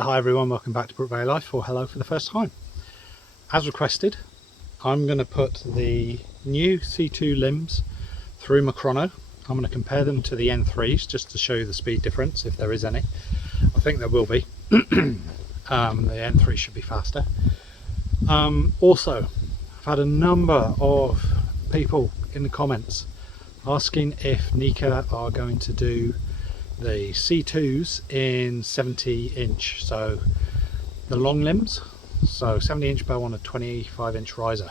Hi everyone, welcome back to Brook Valley Life, or hello for the first time. As requested, I'm going to put the new C2 limbs through my chrono. I'm going to compare them to the N3s just to show you the speed difference, if there is any. I think there will be. The N3 should be faster. Also, I've had a number of people in the comments asking if NIK'A are going to do the C2s in 70 inch, so the long limbs, so 70 inch bow on a 25 inch riser.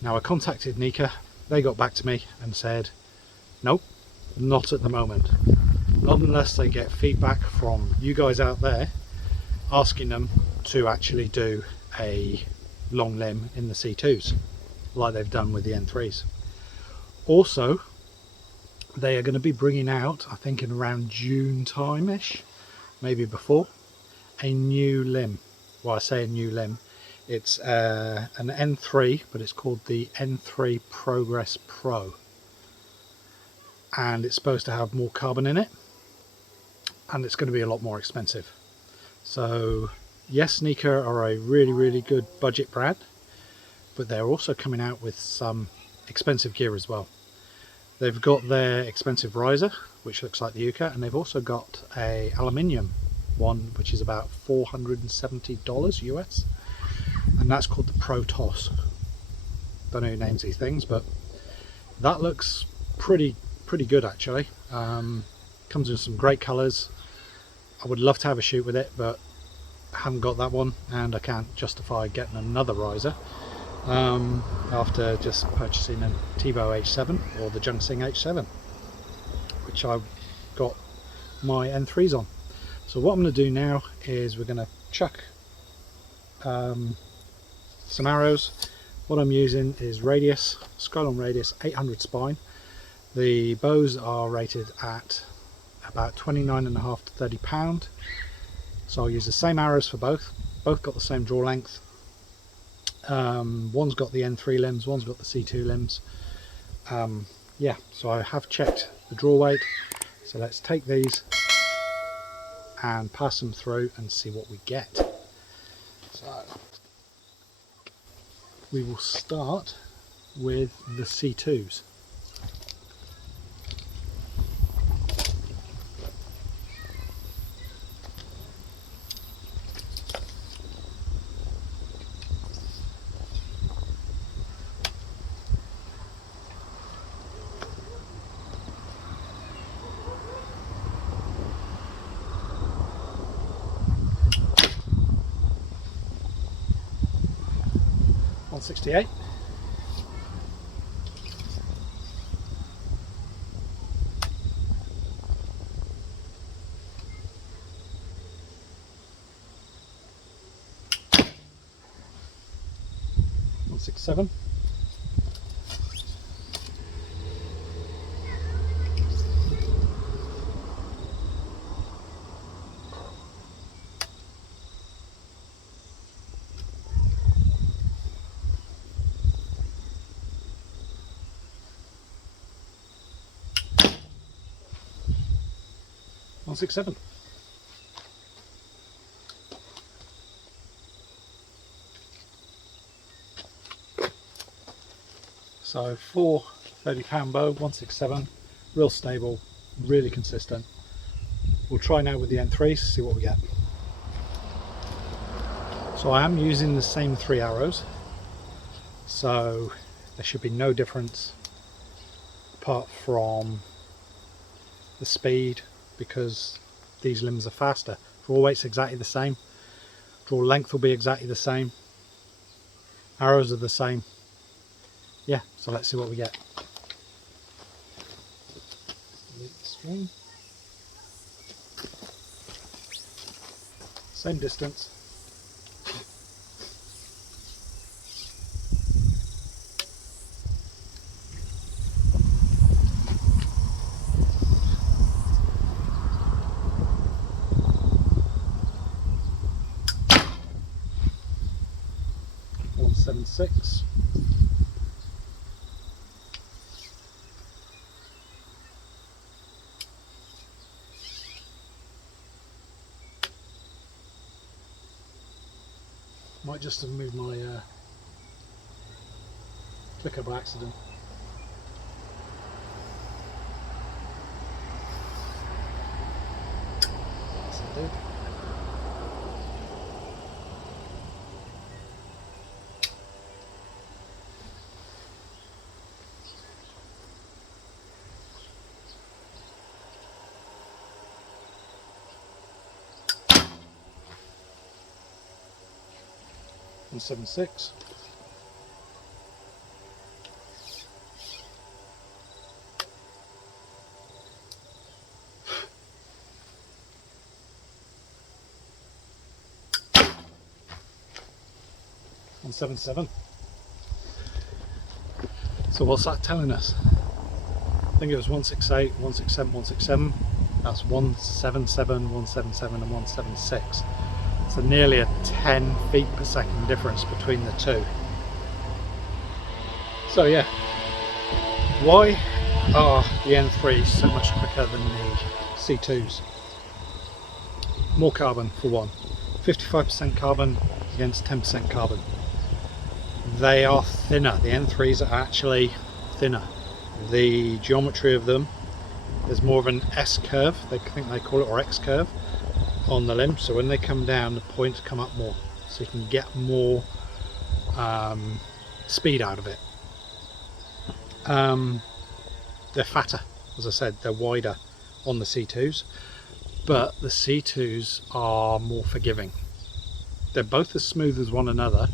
Now I contacted NIK'A, they got back to me and said nope, not at the moment, not unless they get feedback from you guys out there asking them to actually do a long limb in the C2s like they've done with the N3s. Also, they are going to be bringing out, I think in around June time-ish, maybe before, a new limb. Well, I say a new limb. It's an N3, but it's called the N3 Progress Pro. And it's supposed to have more carbon in it. And it's going to be a lot more expensive. So, yes, NIK'A are a really, really good budget brand. But they're also coming out with some expensive gear as well. They've got their expensive riser, which looks like the Yuka, and they've also got a aluminium one, which is about $470 US, and that's called the Pro Toss. Don't know who names these things, but that looks pretty good actually. Comes in some great colours. I would love to have a shoot with it, but I haven't got that one, and I can't justify getting another riser after just purchasing a Tivo H7 or the Jungsing H7, which I've got my N3s on. So what I'm going to do now is we're going to chuck some arrows. What I'm using is Radius, Skylon Radius 800 spine. The bows are rated at about 29.5 to 30 pound. So I'll use the same arrows for both. Both got the same draw length. One's got the N3 limbs, one's got the C2 limbs. Yeah, so I have checked the draw weight. So let's take these and pass them through and see what we get. So we will start with the C2s. $168. $167. $167. So 4 30-pound bow, 167, real stable, really consistent. We'll try now with the N3s, see what we get. So I am using the same 3 arrows, so there should be no difference apart from the speed, because these limbs are faster. Draw weight's exactly the same, draw length will be exactly the same, arrows are the same. Yeah, so let's see what we get. String. Same distance. $176. might just have moved my clicker by accident. Yes, I did. And 7.6. And 7.7. So what's that telling us? I think it was 168, 167, 167. That's 177, 177 and 176. So nearly a 10 feet per second difference between the two. So yeah, why are the N3s so much quicker than the C2s? More carbon for one. 55% carbon against 10% carbon. They are thinner. The N3s are actually thinner. The geometry of them, there's more of an S curve, I think they call it, or X curve on the limb, so when they come down the points come up more, so you can get more speed out of it. They're fatter, as I said, they're wider on the C2s, but the C2s are more forgiving. They're both as smooth as one another,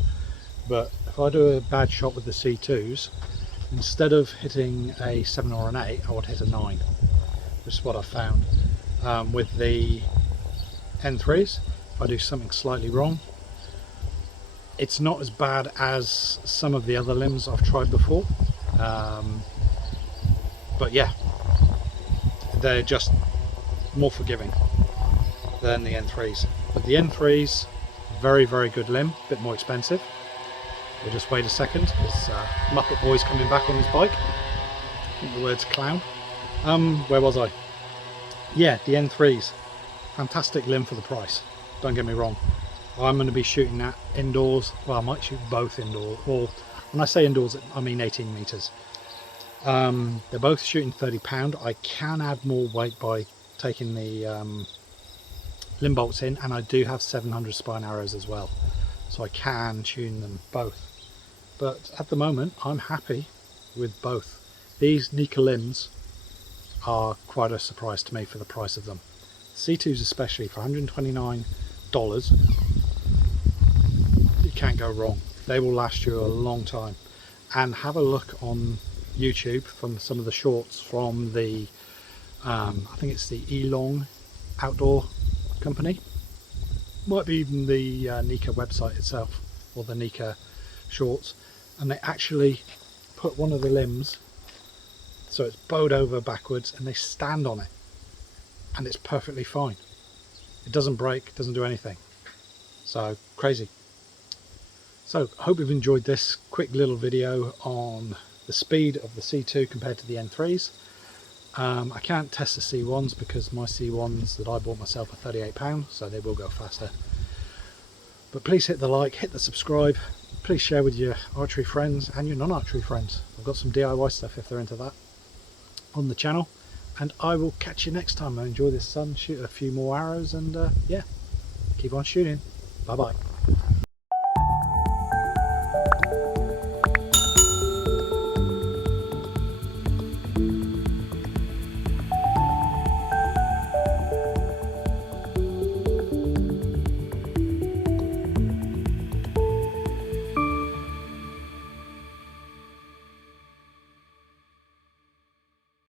but if I do a bad shot with the C2s, instead of hitting a 7 or an 8, I would hit a 9, which is what I found. With the N3s, if I do something slightly wrong, it's not as bad as some of the other limbs I've tried before, but yeah, they're just more forgiving than the N3s. But the N3s, very good limb, a bit more expensive. We'll just wait a second, because Muppet Boy's coming back on his bike. I think the word's clown. Where was I? Yeah, the N3s. Fantastic limb for the price, don't get me wrong. I'm going to be shooting that indoors. Well, I might shoot both indoors, or when I say indoors I mean 18 meters. They're both shooting 30 pound. I can add more weight by taking the limb bolts in, and I do have 700 spine arrows as well, so I can tune them both. But at the moment I'm happy with both. These NIK'A limbs are quite a surprise to me for the price of them. C2s especially, for $129, you can't go wrong. They will last you a long time. And have a look on YouTube from some of the shorts from the I think it's the Elong outdoor company, might be even the NIK'A website itself, or the NIK'A shorts, and they actually put one of the limbs so it's bowed over backwards and they stand on it, and it's perfectly fine. It doesn't break, doesn't do anything. So crazy. So I hope you've enjoyed this quick little video on the speed of the C2 compared to the N3s. I can't test the C1s because my C1s that I bought myself are £38, so they will go faster. But please hit the like, hit the subscribe, please share with your archery friends and your non-archery friends. I've got some DIY stuff if they're into that on the channel, and I will catch you next time. I enjoy this sun, shoot a few more arrows, and yeah, keep on shooting. Bye bye.